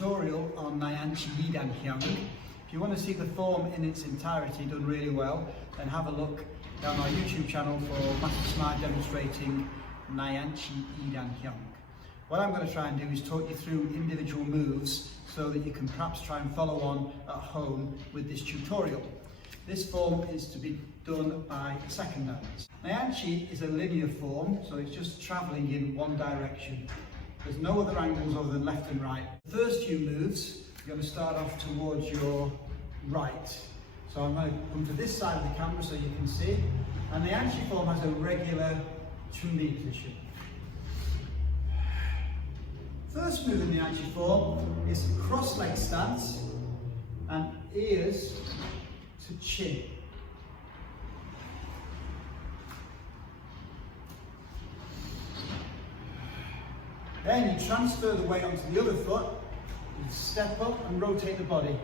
tutorial on Hyung. If you want to see the form in its entirety done really well, then have a look down our YouTube channel for Master Smart demonstrating Hyung. What I'm going to try and do is talk you through individual moves so that you can perhaps try and follow on at home with this tutorial. This form is to be done by second hands. Hyung is a linear form, so it's just travelling in one direction. There's no other angles other than left and right. The first few moves, you're going to start off towards your right. So I'm going to come to this side of the camera so you can see. And the Hyung form has a regular chun-li position. First move in the Hyung form is cross-leg stance and ears to chin. Then you transfer the weight onto the other foot, you step up and rotate the body.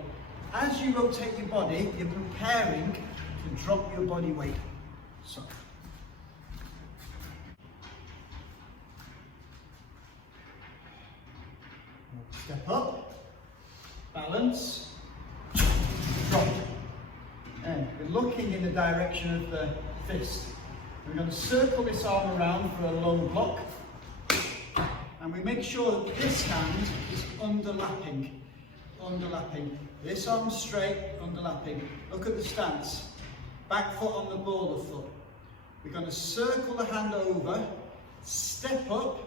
As you rotate your body, you're preparing to drop your body weight. So. Step up, balance, drop. And we're looking in the direction of the fist. We're going to circle this arm around for a low block. And we make sure that this hand is underlapping. This arm straight, underlapping. Look at the stance. Back foot on the ball of foot. We're going to circle the hand over, step up,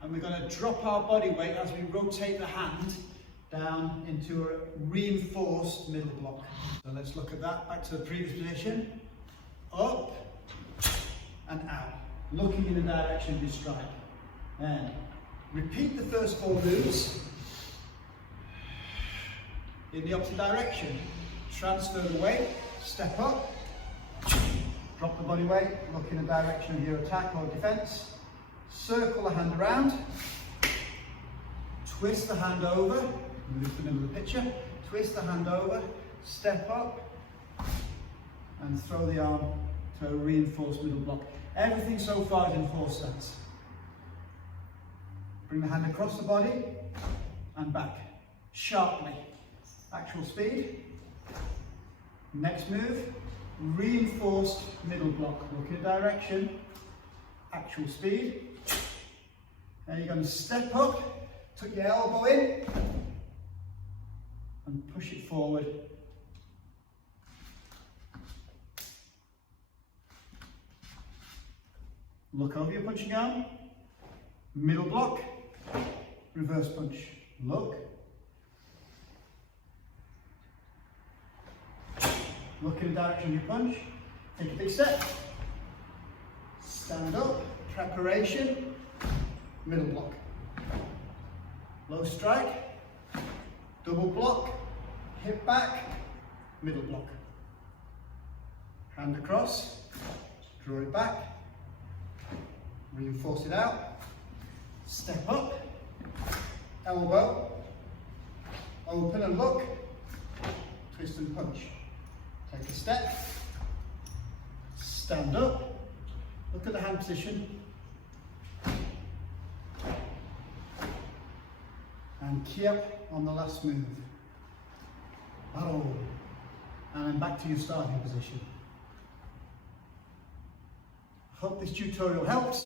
and we're going to drop our body weight as we rotate the hand down into a reinforced middle block. So let's look at that. Back to the previous position. Up and out. Looking in the direction of your strike. And repeat the first four moves in the opposite direction. Transfer the weight, step up, drop the body weight, look in the direction of your attack or defense, circle the hand around, twist the hand over, move to the middle of the picture, twist the hand over, step up, and throw the arm to a reinforced middle block. Everything so far is in force stance. Bring the hand across the body and back, sharply. Actual speed. Next move, reinforced middle block. Look in direction, actual speed. Now you're going to step up, tuck your elbow in, and push it forward. Look over your punching arm, middle block, reverse punch. Look in the direction of your punch, take a big step, stand up, preparation, middle block, low strike, double block, hip back, middle block, hand across, draw it back, reinforce it out, step up, elbow, open and look, twist and punch. Take a step, stand up, look at the hand position, and key up on the last move. And then back to your starting position. Hope this tutorial helps.